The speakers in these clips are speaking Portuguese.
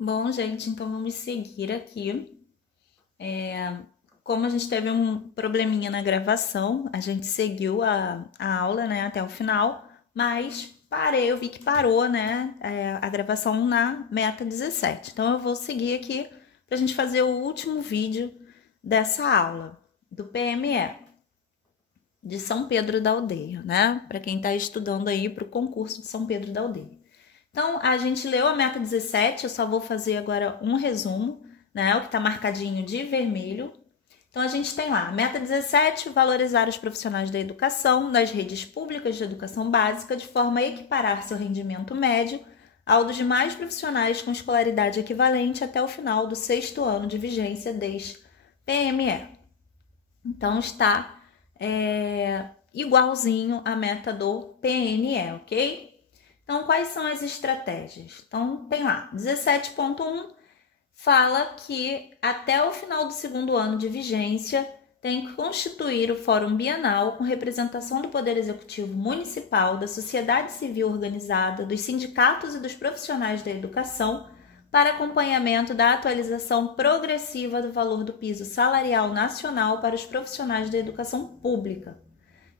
Bom, gente, então vamos seguir aqui. Como a gente teve um probleminha na gravação, a gente seguiu a aula, né, até o final, mas eu vi que parou, né, a gravação na meta 17. Então eu vou seguir aqui para a gente fazer o último vídeo dessa aula, do PME, de São Pedro da Aldeia, né, para quem está estudando aí para o concurso de São Pedro da Aldeia. Então, a gente leu a meta 17, eu só vou fazer agora um resumo, né? O que está marcadinho de vermelho. Então, a gente tem lá, meta 17, valorizar os profissionais da educação, das redes públicas de educação básica, de forma a equiparar seu rendimento médio ao dos demais profissionais com escolaridade equivalente até o final do 6º ano de vigência deste PME. Então, está igualzinho à meta do PNE, ok? Então, quais são as estratégias? Então, tem lá, 17.1 fala que até o final do 2º ano de vigência tem que constituir o Fórum Bienal com representação do Poder Executivo Municipal, da sociedade civil organizada, dos sindicatos e dos profissionais da educação para acompanhamento da atualização progressiva do valor do piso salarial nacional para os profissionais da educação pública.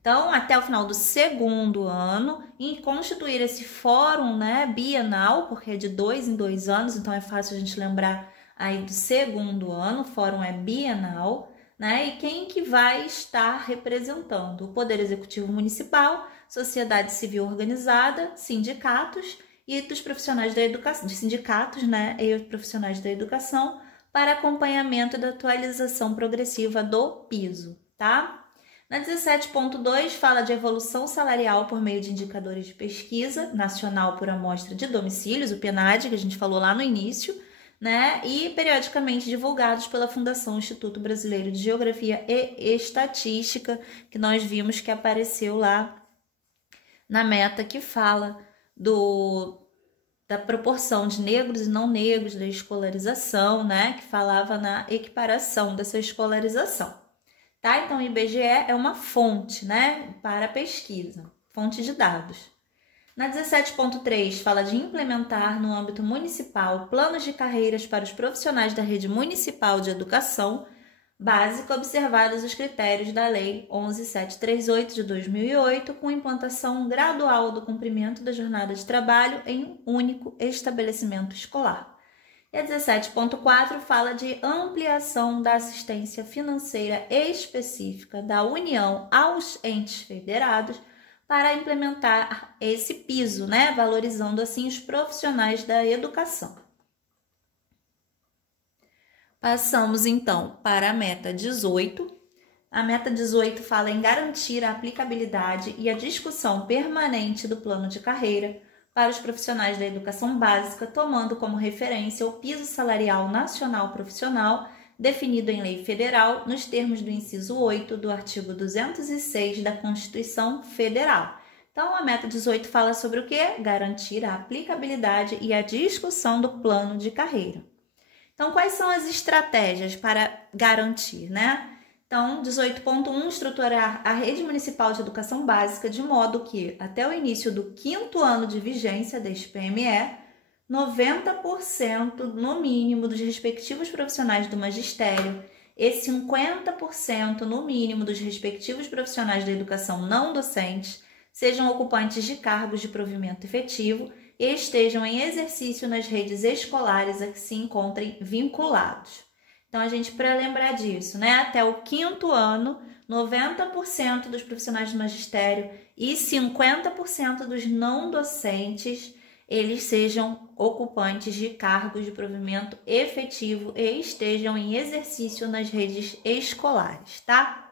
Então, até o final do 2º ano, em constituir esse fórum, né, bienal, porque é de 2 em 2 anos, então é fácil a gente lembrar aí do 2º ano, o fórum é bienal, né, e quem que vai estar representando? O Poder Executivo Municipal, sociedade civil organizada, sindicatos e dos profissionais da educação, de sindicatos, né, e os profissionais da educação, para acompanhamento da atualização progressiva do piso, tá? Na 17.2 fala de evolução salarial por meio de indicadores de pesquisa nacional por amostra de domicílios, o PNAD, que a gente falou lá no início, né? E periodicamente divulgados pela Fundação Instituto Brasileiro de Geografia e Estatística, que nós vimos que apareceu lá na meta que fala da proporção de negros e não negros da escolarização, né? Que falava na equiparação dessa escolarização. Tá? Então, o IBGE é uma fonte, né, para pesquisa, fonte de dados. Na 17.3, fala de implementar no âmbito municipal planos de carreiras para os profissionais da rede municipal de educação básica, observados os critérios da Lei 11.738 de 2008, com implantação gradual do cumprimento da jornada de trabalho em um único estabelecimento escolar. E a 17.4 fala de ampliação da assistência financeira específica da União aos entes federados para implementar esse piso, né? Valorizando assim os profissionais da educação. Passamos então para a meta 18. A meta 18 fala em garantir a aplicabilidade e a discussão permanente do plano de carreira para os profissionais da educação básica, tomando como referência o piso salarial nacional profissional definido em lei federal nos termos do inciso 8 do artigo 206 da Constituição Federal. Então, a meta 18 fala sobre o quê? Garantir a aplicabilidade e a discussão do plano de carreira. Então, quais são as estratégias para garantir, né? Então, 18.1, estruturar a rede municipal de educação básica de modo que, até o início do 5º ano de vigência deste PME, 90% no mínimo dos respectivos profissionais do magistério e 50% no mínimo dos respectivos profissionais da educação não docentes sejam ocupantes de cargos de provimento efetivo e estejam em exercício nas redes escolares a que se encontrem vinculados. Então, a gente, para lembrar disso, né? Até o 5º ano, 90% dos profissionais do magistério e 50% dos não docentes, eles sejam ocupantes de cargos de provimento efetivo e estejam em exercício nas redes escolares, tá?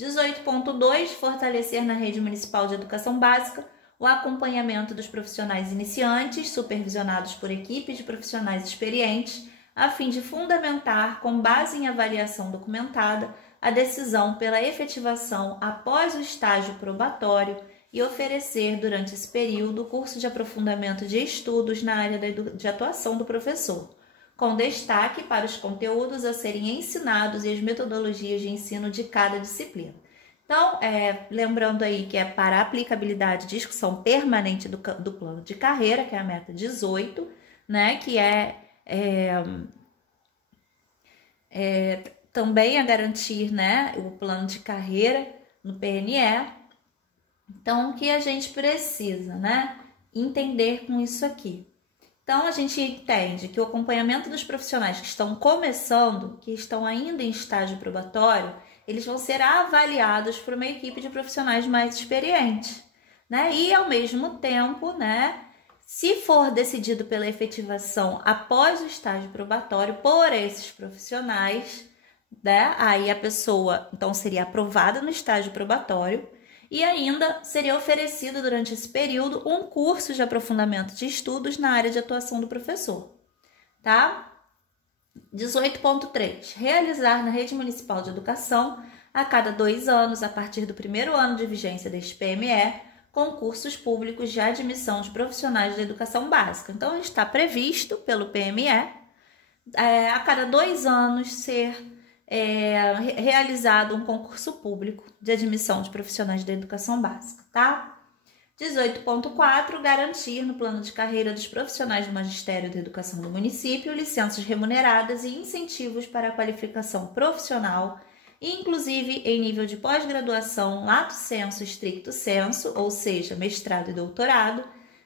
18.2, fortalecer na rede municipal de educação básica o acompanhamento dos profissionais iniciantes, supervisionados por equipes de profissionais experientes, a fim de fundamentar, com base em avaliação documentada, a decisão pela efetivação após o estágio probatório e oferecer, durante esse período, curso de aprofundamento de estudos na área de atuação do professor, com destaque para os conteúdos a serem ensinados e as metodologias de ensino de cada disciplina. Então, lembrando aí que é para a aplicabilidade e discussão permanente do plano de carreira, que é a meta 18, né, que é também a garantir, né, o plano de carreira no PNE. Então, o que a gente precisa, né, entender com isso aqui? Então, a gente entende que o acompanhamento dos profissionais que estão começando, que estão ainda em estágio probatório, eles vão ser avaliados por uma equipe de profissionais mais experientes, né? E, ao mesmo tempo, né, se for decidido pela efetivação após o estágio probatório por esses profissionais, né, aí a pessoa, então, seria aprovada no estágio probatório e ainda seria oferecido durante esse período um curso de aprofundamento de estudos na área de atuação do professor, tá? 18.3. Realizar na rede municipal de educação, a cada 2 anos, a partir do primeiro ano de vigência deste PME, concursos públicos de admissão de profissionais da educação básica. Então, está previsto pelo PME, a cada 2 anos, ser realizado um concurso público de admissão de profissionais da educação básica, tá? 18.4. Garantir no plano de carreira dos profissionais do Magistério da Educação do município licenças remuneradas e incentivos para a qualificação profissional, inclusive em nível de pós-graduação, lato sensu, stricto sensu, ou seja, mestrado e doutorado,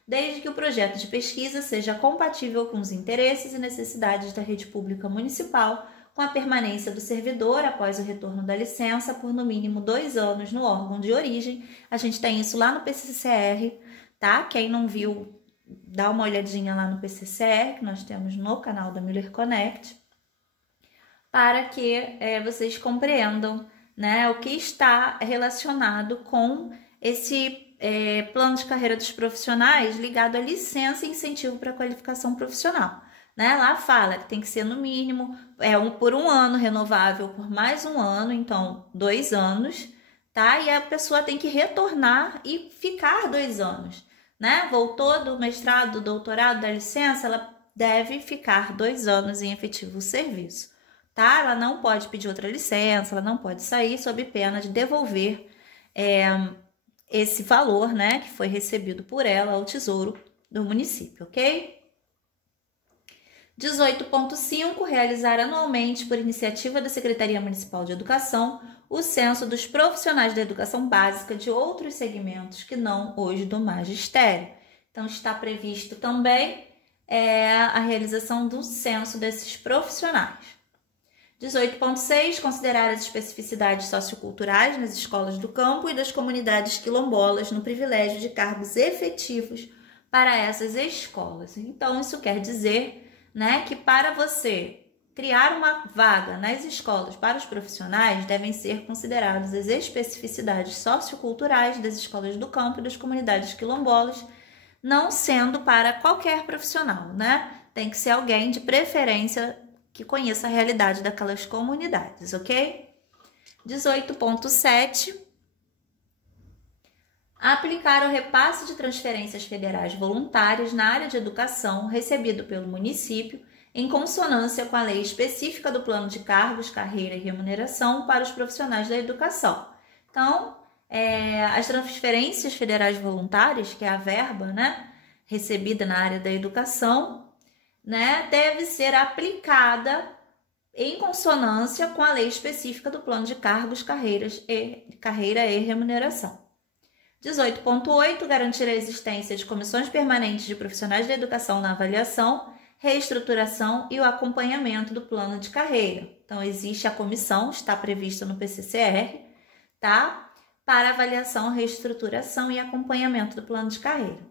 desde que o projeto de pesquisa seja compatível com os interesses e necessidades da rede pública municipal, com a permanência do servidor após o retorno da licença por no mínimo 2 anos no órgão de origem. A gente tem isso lá no PCCR, tá? Quem não viu, dá uma olhadinha lá no PCCR, que nós temos no canal da Miller Connect, para que vocês compreendam, né, o que está relacionado com esse plano de carreira dos profissionais ligado à licença e incentivo para a qualificação profissional. Né? Lá fala que tem que ser no mínimo por 1 ano, renovável por mais 1 ano, então 2 anos, tá? E a pessoa tem que retornar e ficar 2 anos, né? Voltou do mestrado, do doutorado, da licença, ela deve ficar 2 anos em efetivo serviço, tá? Ela não pode pedir outra licença, ela não pode sair sob pena de devolver esse valor, né, que foi recebido por ela ao tesouro do município, ok? 18.5. Realizar anualmente, por iniciativa da Secretaria Municipal de Educação, o censo dos profissionais da educação básica de outros segmentos que não hoje do magistério. Então, está previsto também a realização do censo desses profissionais. 18.6. Considerar as especificidades socioculturais nas escolas do campo e das comunidades quilombolas no privilégio de cargos efetivos para essas escolas. Então, isso quer dizer, né, que para você criar uma vaga nas escolas para os profissionais, devem ser consideradas as especificidades socioculturais das escolas do campo e das comunidades quilombolas, não sendo para qualquer profissional, né? Tem que ser alguém de preferência que conheça a realidade daquelas comunidades, ok? 18.7. Aplicar o repasse de transferências federais voluntárias na área de educação recebido pelo município em consonância com a lei específica do plano de cargos, carreira e remuneração para os profissionais da educação. Então, as transferências federais voluntárias, que é a verba, né, recebida na área da educação, né, deve ser aplicada em consonância com a lei específica do plano de cargos, carreira e remuneração. 18.8. Garantir a existência de comissões permanentes de profissionais da educação na avaliação, reestruturação e o acompanhamento do plano de carreira. Então, existe a comissão, está prevista no PCCR, tá? Para avaliação, reestruturação e acompanhamento do plano de carreira.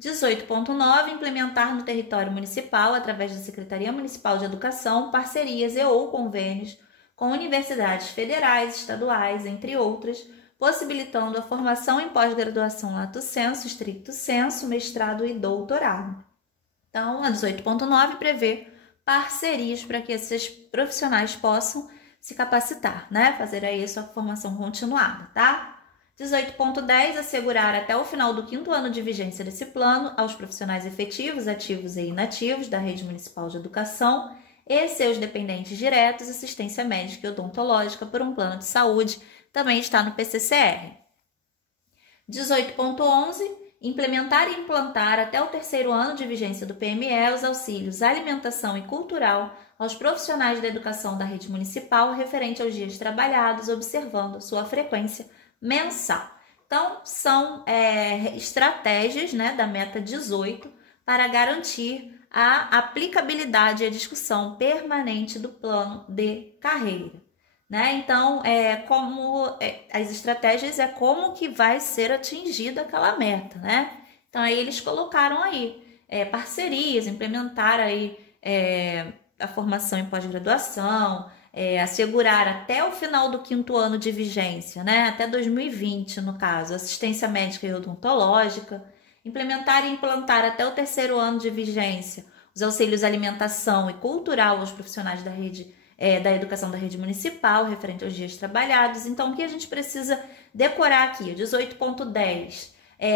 18.9. Implementar no território municipal, através da Secretaria Municipal de Educação, parcerias ou convênios com universidades federais, estaduais, entre outras, possibilitando a formação em pós-graduação lato sensu, stricto sensu, mestrado e doutorado. Então, a 18.9 prevê parcerias para que esses profissionais possam se capacitar, né? Fazer aí a sua formação continuada, tá? 18.10. Assegurar até o final do 5º ano de vigência desse plano aos profissionais efetivos, ativos e inativos da rede municipal de educação e seus dependentes diretos assistência médica e odontológica por um plano de saúde, também está no PCCR. 18.11. implementar e implantar até o 3º ano de vigência do PME os auxílios alimentação e cultural aos profissionais da educação da rede municipal referente aos dias trabalhados, observando sua frequência mensal. Então, são estratégias, né, da meta 18 para garantir a aplicabilidade e a discussão permanente do plano de carreira. Né? Então, as estratégias é como que vai ser atingida aquela meta, né? Então, aí eles colocaram aí parcerias, implementar aí a formação em pós-graduação, assegurar até o final do 5º ano de vigência, né? Até 2020, no caso, assistência médica e odontológica, implementar e implantar até o 3º ano de vigência os auxílios alimentação e cultural aos profissionais da rede da educação da rede municipal, referente aos dias trabalhados. Então, o que a gente precisa decorar aqui? 18.10,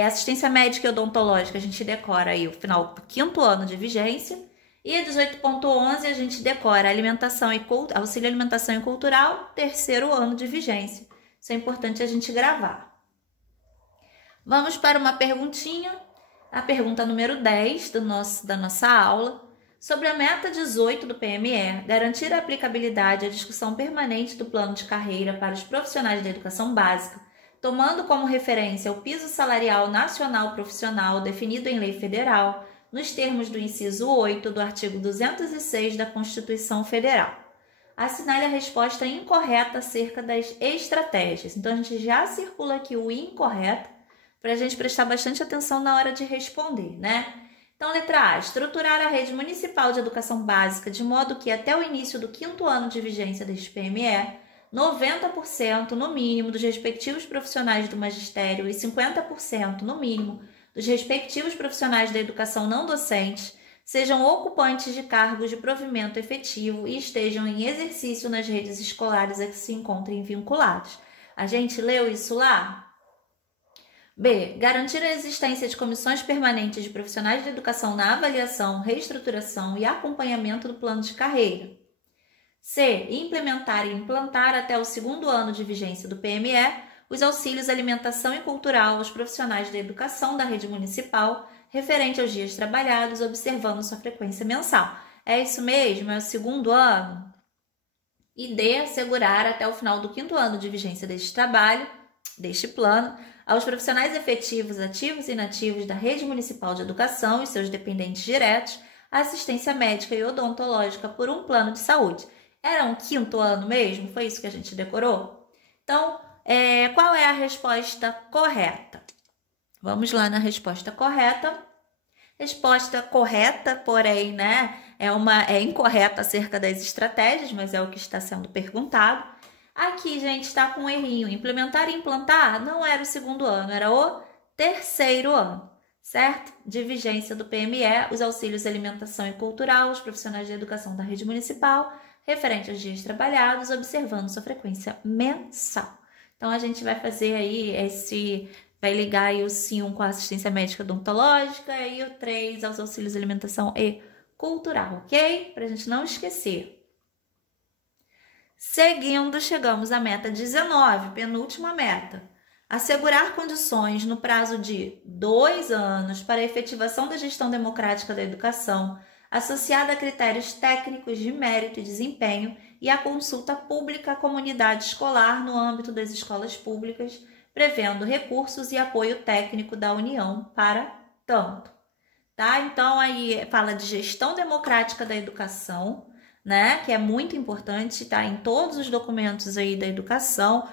assistência médica e odontológica, a gente decora aí o final do 5º ano de vigência. E 18.11, a gente decora auxílio alimentação e cultural, 3º ano de vigência. Isso é importante a gente gravar. Vamos para uma perguntinha, a pergunta número 10 da nossa aula. Sobre a meta 18 do PME, garantir a aplicabilidade à discussão permanente do plano de carreira para os profissionais da educação básica, tomando como referência o piso salarial nacional profissional definido em lei federal, nos termos do inciso 8 do artigo 206 da Constituição Federal. Assinale a resposta incorreta acerca das estratégias. Então, a gente já circula aqui o incorreto para a gente prestar bastante atenção na hora de responder, né? Então, letra A, estruturar a rede municipal de educação básica de modo que até o início do 5º ano de vigência deste PME, 90% no mínimo dos respectivos profissionais do magistério e 50% no mínimo dos respectivos profissionais da educação não docentes sejam ocupantes de cargos de provimento efetivo e estejam em exercício nas redes escolares a que se encontrem vinculados. A gente leu isso lá? B. Garantir a existência de comissões permanentes de profissionais de educação na avaliação, reestruturação e acompanhamento do plano de carreira. C. Implementar e implantar até o 2º ano de vigência do PME os auxílios alimentação e cultural aos profissionais da educação da rede municipal referente aos dias trabalhados, observando sua frequência mensal. É isso mesmo? É o 2º ano? E D. Assegurar até o final do 5º ano de vigência deste plano, aos profissionais efetivos, ativos e inativos da rede municipal de educação e seus dependentes diretos, a assistência médica e odontológica por um plano de saúde. Era um 5º ano mesmo? Foi isso que a gente decorou? Então, qual é a resposta correta? Vamos lá na resposta correta. Resposta correta, porém, né, é incorreta acerca das estratégias, mas é o que está sendo perguntado. Aqui, gente, está com um errinho. Implementar e implantar não era o 2º ano, era o 3º ano, certo? De vigência do PME, os auxílios alimentação e cultural, os profissionais de educação da rede municipal, referente aos dias trabalhados, observando sua frequência mensal. Então, a gente vai fazer aí vai ligar aí o 5 com a assistência médica odontológica e o 3 aos auxílios alimentação e cultural, ok? Para a gente não esquecer. Seguindo, chegamos à meta 19, penúltima meta. Assegurar condições no prazo de 2 anos para a efetivação da gestão democrática da educação, associada a critérios técnicos de mérito e desempenho e a consulta pública à comunidade escolar no âmbito das escolas públicas, prevendo recursos e apoio técnico da União para tanto. Tá? Então, aí fala de gestão democrática da educação, né? Que é muito importante, tá em todos os documentos aí da educação,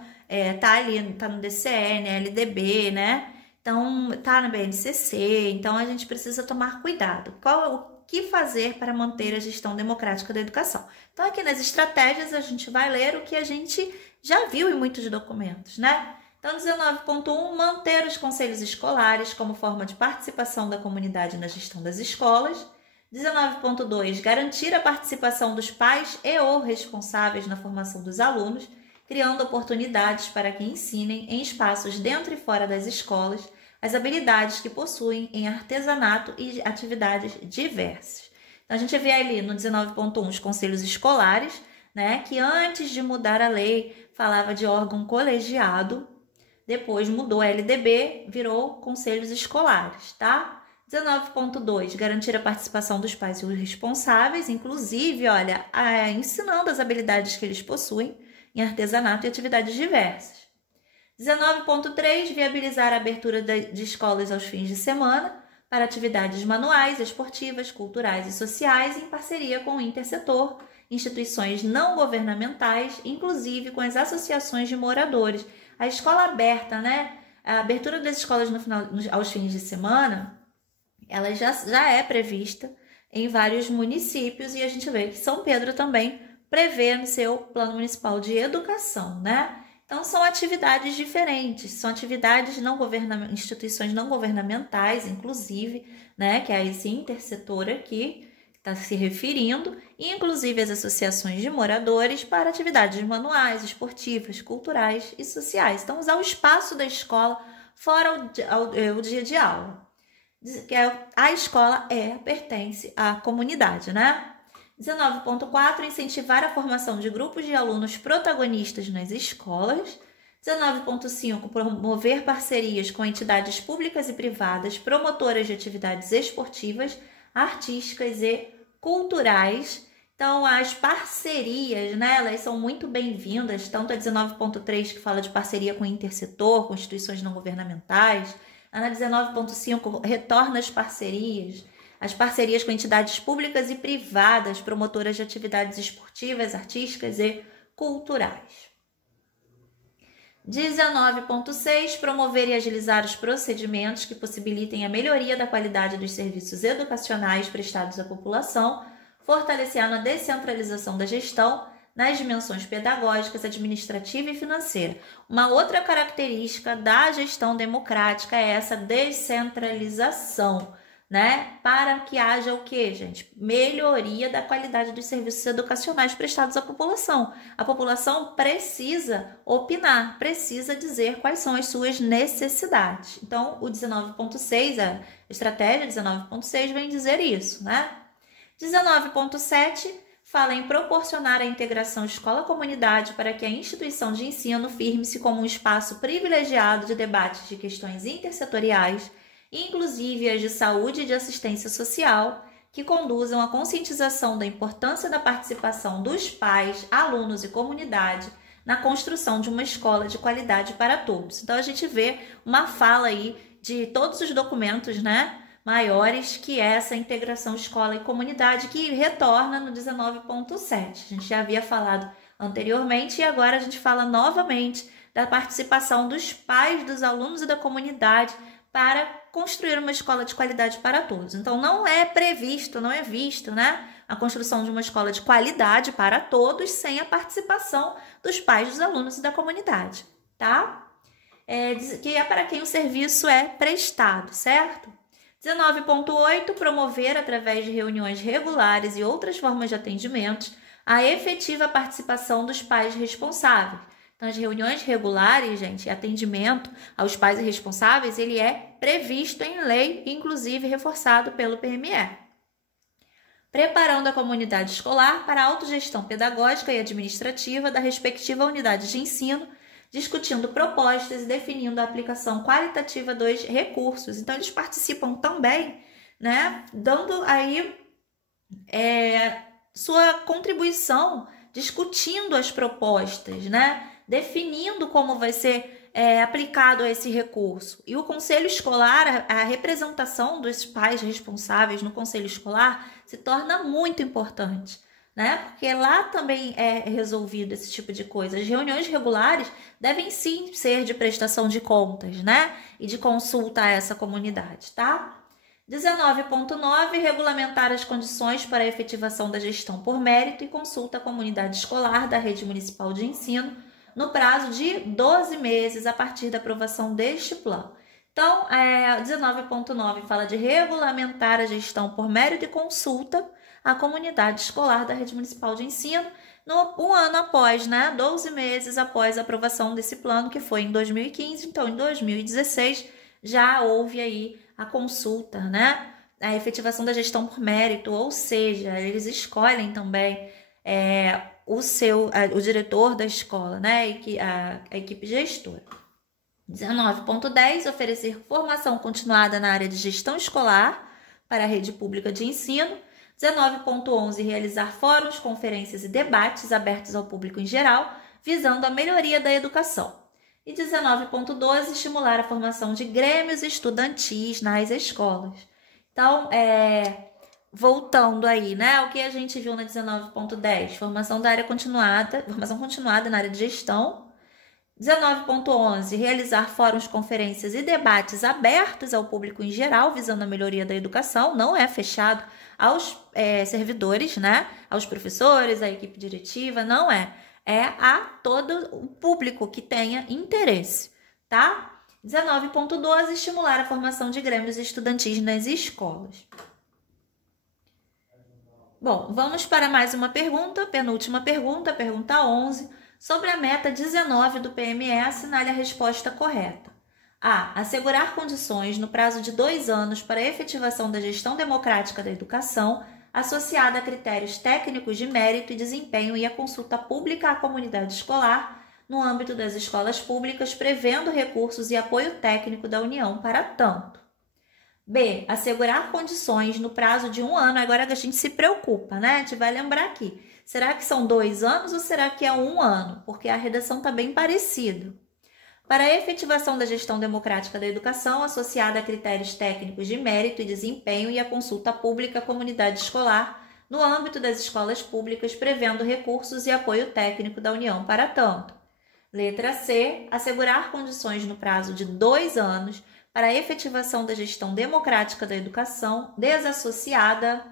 tá ali, tá no DCE, né? LDB, né? Então, tá na BNCC, então a gente precisa tomar cuidado. O que fazer para manter a gestão democrática da educação? Então, aqui nas estratégias, a gente vai ler o que a gente já viu em muitos documentos, né? Então, 19.1, manter os conselhos escolares como forma de participação da comunidade na gestão das escolas. 19.2, garantir a participação dos pais e ou responsáveis na formação dos alunos, criando oportunidades para que ensinem em espaços dentro e fora das escolas as habilidades que possuem em artesanato e atividades diversas. Então, a gente vê ali no 19.1 os conselhos escolares, né, que antes de mudar a lei falava de órgão colegiado. depois mudou a LDB, virou conselhos escolares, tá? 19.2, garantir a participação dos pais e os responsáveis, inclusive, olha, ensinando as habilidades que eles possuem em artesanato e atividades diversas. 19.3, viabilizar a abertura de escolas aos fins de semana para atividades manuais, esportivas, culturais e sociais em parceria com o Intersetor, instituições não governamentais, inclusive com as associações de moradores. A escola aberta, né? A abertura das escolas aos fins de semana, ela já é prevista em vários municípios e a gente vê que São Pedro também prevê no seu plano municipal de educação, né? Então, são atividades diferentes, são atividades instituições não governamentais, inclusive, né? Que é esse intersetor aqui, que está se referindo, e inclusive as associações de moradores para atividades manuais, esportivas, culturais e sociais. Então, usar o espaço da escola fora o dia de aula. A escola pertence à comunidade, né? 19.4, incentivar a formação de grupos de alunos protagonistas nas escolas. 19.5, promover parcerias com entidades públicas e privadas promotoras de atividades esportivas, artísticas e culturais. Então, as parcerias, né, elas são muito bem-vindas, tanto a 19.3, que fala de parceria com o intersetor, com instituições não governamentais. A 19.5 retorna as parcerias com entidades públicas e privadas, promotoras de atividades esportivas, artísticas e culturais. 19.6, promover e agilizar os procedimentos que possibilitem a melhoria da qualidade dos serviços educacionais prestados à população, fortalecendo a descentralização da gestão nas dimensões pedagógicas, administrativa e financeira. Uma outra característica da gestão democrática é essa descentralização, né? Para que haja o quê, gente? Melhoria da qualidade dos serviços educacionais prestados à população. A população precisa opinar, precisa dizer quais são as suas necessidades. Então, o 19.6, a estratégia 19.6 vem dizer isso, né? 19.7 fala em proporcionar a integração escola-comunidade para que a instituição de ensino firme-se como um espaço privilegiado de debate de questões intersetoriais, inclusive as de saúde e de assistência social, que conduzam à conscientização da importância da participação dos pais, alunos e comunidade na construção de uma escola de qualidade para todos. Então, a gente vê uma fala aí de todos os documentos, né, maiores, que é essa integração escola e comunidade, que retorna no 19.7. A gente já havia falado anteriormente e agora a gente fala novamente da participação dos pais, dos alunos e da comunidade para construir uma escola de qualidade para todos. Então, não é previsto, não é visto, né, a construção de uma escola de qualidade para todos sem a participação dos pais, dos alunos e da comunidade, tá? Que é para quem o serviço é prestado, certo? 19.8, promover, através de reuniões regulares e outras formas de atendimento, a efetiva participação dos pais responsáveis. Então, as reuniões regulares, gente, atendimento aos pais responsáveis, ele é previsto em lei, inclusive reforçado pelo PME. Preparando a comunidade escolar para a autogestão pedagógica e administrativa da respectiva unidade de ensino, discutindo propostas e definindo a aplicação qualitativa dos recursos. Então, eles participam também, né, dando aí sua contribuição, discutindo as propostas, né, definindo como vai ser aplicado esse recurso. E o conselho escolar, a representação dos pais responsáveis no conselho escolar se torna muito importante, né? Porque lá também é resolvido esse tipo de coisa. As reuniões regulares devem sim ser de prestação de contas, né? E de consulta a essa comunidade, tá? 19.9, regulamentar as condições para a efetivação da gestão por mérito e consulta à comunidade escolar da rede municipal de ensino no prazo de 12 meses a partir da aprovação deste plano. Então, 19.9 fala de regulamentar a gestão por mérito e consulta à comunidade escolar da rede municipal de ensino um ano após, né, 12 meses após a aprovação desse plano, que foi em 2015. Então, em 2016, já houve aí a consulta, né, a efetivação da gestão por mérito, ou seja, eles escolhem também o diretor da escola, né, a equipe gestora. 19.10, oferecer formação continuada na área de gestão escolar para a rede pública de ensino. 19.11, realizar fóruns, conferências e debates abertos ao público em geral, visando a melhoria da educação. E 19.12, estimular a formação de grêmios estudantis nas escolas. Então, voltando aí, né? O que a gente viu na 19.10? Formação continuada na área de gestão. 19.11, realizar fóruns, conferências e debates abertos ao público em geral, visando a melhoria da educação, não é fechado aos servidores, né? Aos professores, à equipe diretiva, não é. É a todo o público que tenha interesse, tá? 19.12, estimular a formação de grêmios estudantis nas escolas. Bom, vamos para mais uma pergunta, penúltima pergunta, pergunta 11. Sobre a meta 19 do PME, assinale a resposta correta. A. Assegurar condições no prazo de 2 anos para a efetivação da gestão democrática da educação, associada a critérios técnicos de mérito e desempenho e a consulta pública à comunidade escolar no âmbito das escolas públicas, prevendo recursos e apoio técnico da União para tanto. B. Assegurar condições no prazo de 1 ano. Agora que a gente se preocupa, né? A gente vai lembrar aqui. Será que são 2 anos ou será que é 1 ano? Porque a redação está bem parecida. Para a efetivação da gestão democrática da educação, associada a critérios técnicos de mérito e desempenho e a consulta pública à comunidade escolar, no âmbito das escolas públicas, prevendo recursos e apoio técnico da União para tanto. Letra C. Assegurar condições no prazo de 2 anos para a efetivação da gestão democrática da educação, desassociada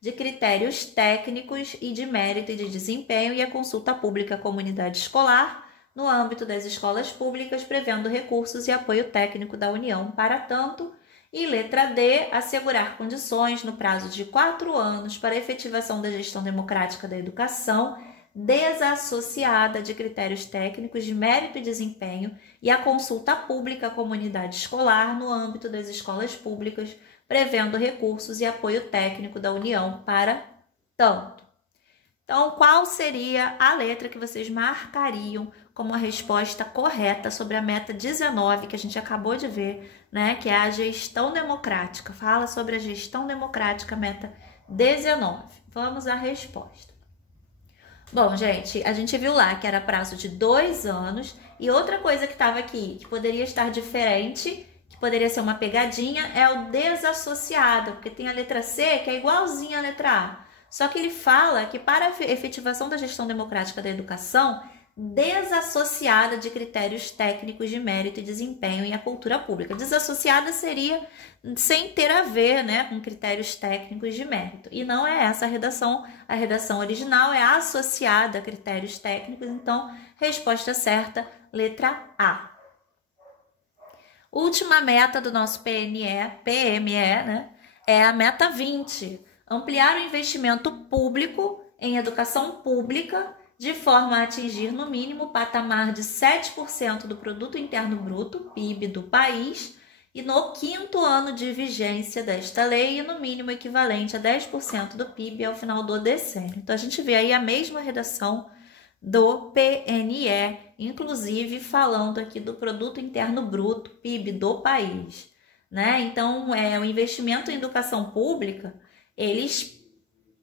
de critérios técnicos e de mérito e de desempenho e a consulta pública à comunidade escolar no âmbito das escolas públicas, prevendo recursos e apoio técnico da União para tanto. E letra D, assegurar condições no prazo de 4 anos para a efetivação da gestão democrática da educação, desassociada de critérios técnicos de mérito e desempenho e a consulta pública à comunidade escolar no âmbito das escolas públicas, prevendo recursos e apoio técnico da União para tanto. Então, qual seria a letra que vocês marcariam como a resposta correta sobre a meta 19, que a gente acabou de ver, né? Que é a gestão democrática. Fala sobre a gestão democrática, meta 19. Vamos à resposta. Bom, gente, a gente viu lá que era prazo de 2 anos e outra coisa que estava aqui, que poderia estar diferente, que poderia ser uma pegadinha, é o desassociado, porque tem a letra C que é igualzinha à letra A. Só que ele fala que para a efetivação da gestão democrática da educação, desassociada de critérios técnicos de mérito e desempenho e a cultura pública. Desassociada seria sem ter a ver, né, com critérios técnicos de mérito. E não é essa a redação original é associada a critérios técnicos, então, resposta certa, letra A. Última meta do nosso PME, né, é a meta 20. Ampliar o investimento público em educação pública de forma a atingir, no mínimo, o patamar de 7% do Produto Interno Bruto, PIB, do país, e no 5º ano de vigência desta lei, e no mínimo equivalente a 10% do PIB ao final do decênio. Então, a gente vê aí a mesma redação do PNE, inclusive falando aqui do Produto Interno Bruto, PIB, do país, né? Então, o investimento em educação pública, eles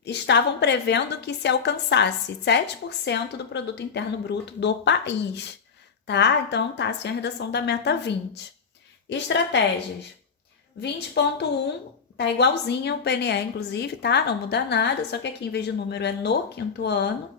estavam prevendo que se alcançasse 7% do Produto Interno Bruto do país, tá? Então, tá assim a redação da meta 20. Estratégias. 20.1 tá igualzinho ao PNE, inclusive, tá? Não muda nada, só que aqui em vez de número é no 5º ano.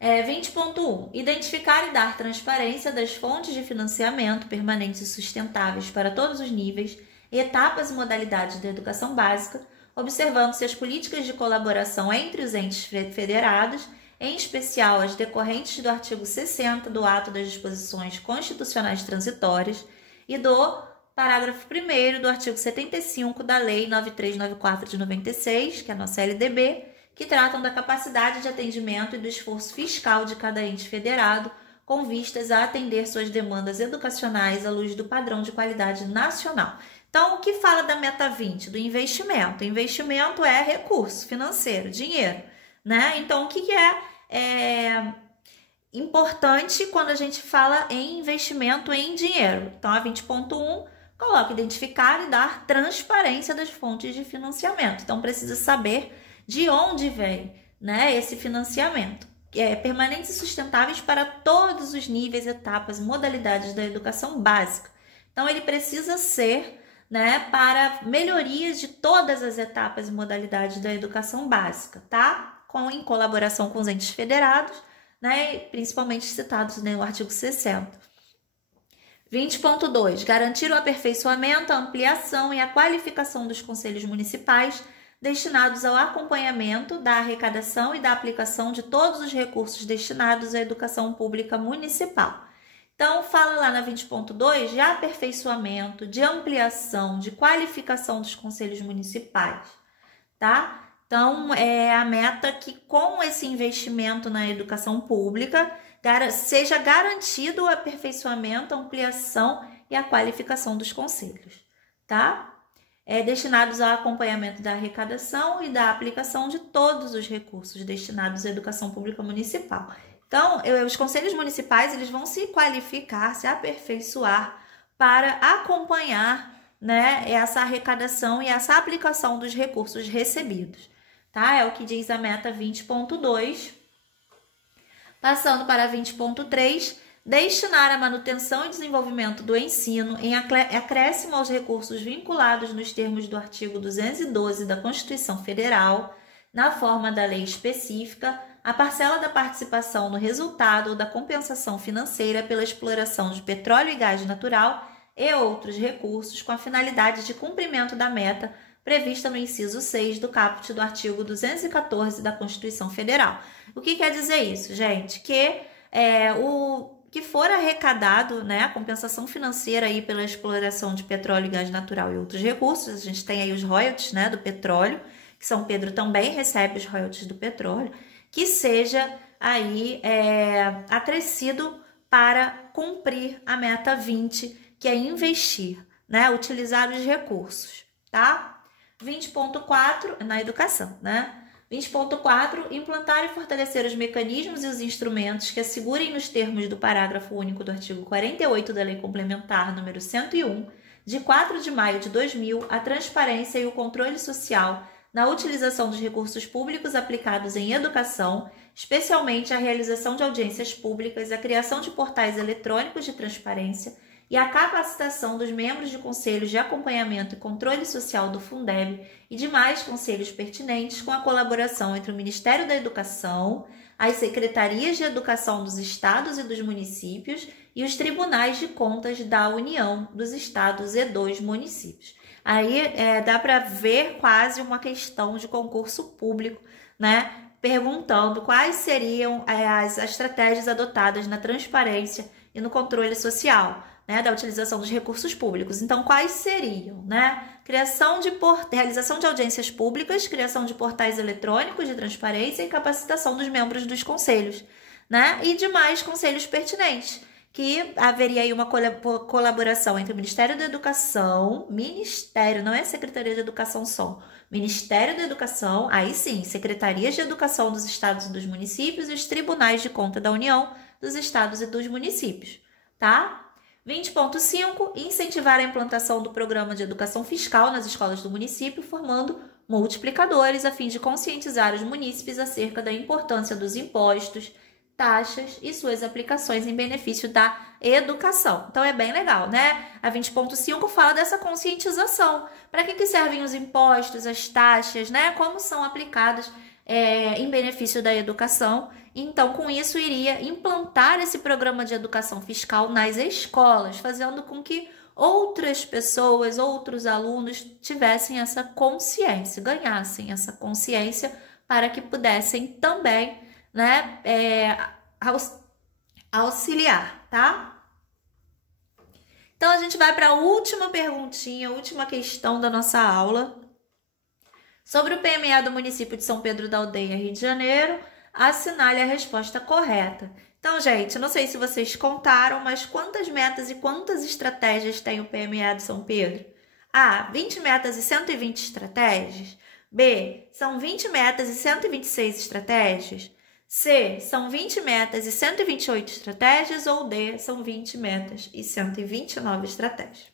20.1. Identificar e dar transparência das fontes de financiamento permanentes e sustentáveis para todos os níveis, etapas e modalidades da educação básica, observando se as políticas de colaboração entre os entes federados, em especial as decorrentes do artigo 60 do Ato das Disposições Constitucionais Transitórias e do parágrafo 1º do artigo 75 da Lei 9394 de 96, que é a nossa LDB, que tratam da capacidade de atendimento e do esforço fiscal de cada ente federado, com vistas a atender suas demandas educacionais à luz do padrão de qualidade nacional. Então, o que fala da meta 20? Do investimento. Investimento é recurso financeiro, dinheiro, né? Então, o que é importante quando a gente fala em investimento em dinheiro. Então, a 20.1 coloca identificar e dar transparência das fontes de financiamento. Então, precisa saber de onde vem, né, esse financiamento. Permanentes e sustentáveis para todos os níveis, etapas e modalidades da educação básica. Então, ele precisa ser, né, para melhorias de todas as etapas e modalidades da educação básica, tá? Em colaboração com os entes federados, né, principalmente citados no artigo 60. 20.2. Garantir o aperfeiçoamento, a ampliação e a qualificação dos conselhos municipais destinados ao acompanhamento da arrecadação e da aplicação de todos os recursos destinados à educação pública municipal. Então, fala lá na 20.2 de aperfeiçoamento, de ampliação, de qualificação dos conselhos municipais, tá? Então, é a meta que com esse investimento na educação pública seja garantido o aperfeiçoamento, a ampliação e a qualificação dos conselhos, tá? Destinados ao acompanhamento da arrecadação e da aplicação de todos os recursos destinados à educação pública municipal. Então, os conselhos municipais eles vão se qualificar, se aperfeiçoar para acompanhar, né, essa arrecadação e essa aplicação dos recursos recebidos, tá? É o que diz a meta 20.2. Passando para 20.3, destinar a manutenção e desenvolvimento do ensino em acréscimo aos recursos vinculados nos termos do artigo 212 da Constituição Federal, na forma da lei específica, a parcela da participação no resultado ou da compensação financeira pela exploração de petróleo e gás natural e outros recursos com a finalidade de cumprimento da meta prevista no inciso 6 do caput do artigo 214 da Constituição Federal. O que quer dizer isso, gente? Que o que for arrecadado, né, a compensação financeira aí pela exploração de petróleo e gás natural e outros recursos, a gente tem aí os royalties, né, do petróleo, que São Pedro também recebe os royalties do petróleo, que seja aí acrescido para cumprir a meta 20, que é investir, né, utilizar os recursos, tá? 20.4 na educação, né? 20.4, implantar e fortalecer os mecanismos e os instrumentos que assegurem nos termos do parágrafo único do artigo 48 da Lei Complementar número 101, de 4 de maio de 2000, a transparência e o controle social na utilização dos recursos públicos aplicados em educação, especialmente a realização de audiências públicas, a criação de portais eletrônicos de transparência e a capacitação dos membros de conselhos de acompanhamento e controle social do Fundeb e demais conselhos pertinentes com a colaboração entre o Ministério da Educação, as secretarias de educação dos estados e dos municípios e os tribunais de contas da União dos estados e dos municípios. Aí dá para ver quase uma questão de concurso público, né? Perguntando quais seriam as estratégias adotadas na transparência e no controle social, né, da utilização dos recursos públicos. Então, quais seriam, né? Realização de audiências públicas, criação de portais eletrônicos de transparência e capacitação dos membros dos conselhos, né? E demais conselhos pertinentes, que haveria aí uma colaboração entre o Ministério da Educação, Ministério, não é Secretaria de Educação só, Ministério da Educação, aí sim, Secretarias de Educação dos Estados e dos Municípios e os Tribunais de Conta da União dos Estados e dos Municípios, tá? 20.5, incentivar a implantação do programa de educação fiscal nas escolas do município, formando multiplicadores a fim de conscientizar os munícipes acerca da importância dos impostos, taxas e suas aplicações em benefício da educação. Então, é bem legal, né? A 20.5 fala dessa conscientização. Para que servem os impostos, as taxas, né? Como são aplicados em benefício da educação. Então, com isso, iria implantar esse programa de educação fiscal nas escolas, fazendo com que outras pessoas, outros alunos tivessem essa consciência, ganhassem essa consciência para que pudessem também, né, auxiliar, tá? Então, a gente vai para a última perguntinha, a última questão da nossa aula. Sobre o PMA do município de São Pedro da Aldeia, Rio de Janeiro, assinale a resposta correta. Então, gente, não sei se vocês contaram, mas quantas metas e quantas estratégias tem o PMA de São Pedro? A, 20 metas e 120 estratégias. B, são 20 metas e 126 estratégias. C, são 20 metas e 128 estratégias, ou D, são 20 metas e 129 estratégias.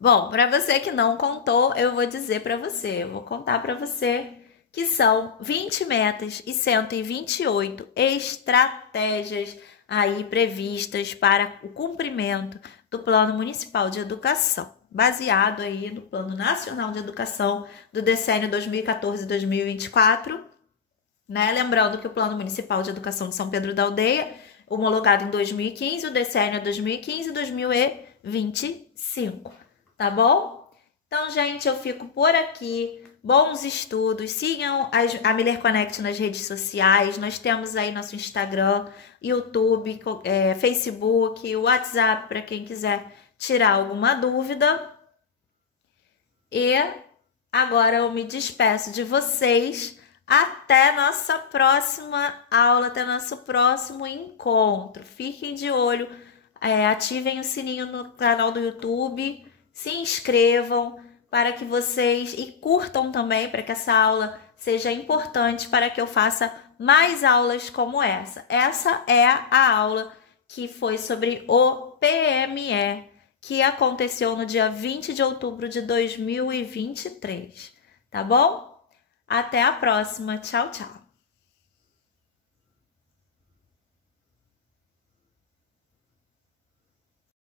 Bom, para você que não contou, eu vou dizer para você, eu vou contar para você que são 20 metas e 128 estratégias aí previstas para o cumprimento do Plano Municipal de Educação, baseado aí no Plano Nacional de Educação do decênio 2014-2024, né? Lembrando que o Plano Municipal de Educação de São Pedro da Aldeia, homologado em 2015, o decênio é 2015 e 2025, tá bom? Então, gente, eu fico por aqui. Bons estudos. Sigam a Miller Connect nas redes sociais. Nós temos aí nosso Instagram, YouTube, Facebook, WhatsApp, para quem quiser tirar alguma dúvida. E agora eu me despeço de vocês. Até nossa próxima aula, até nosso próximo encontro. Fiquem de olho, ativem o sininho no canal do YouTube, se inscrevam para que vocês, e curtam também, para que essa aula seja importante para que eu faça mais aulas como essa. Essa é a aula que foi sobre o PME, que aconteceu no dia 20 de outubro de 2023, tá bom? Até a próxima. Tchau, tchau.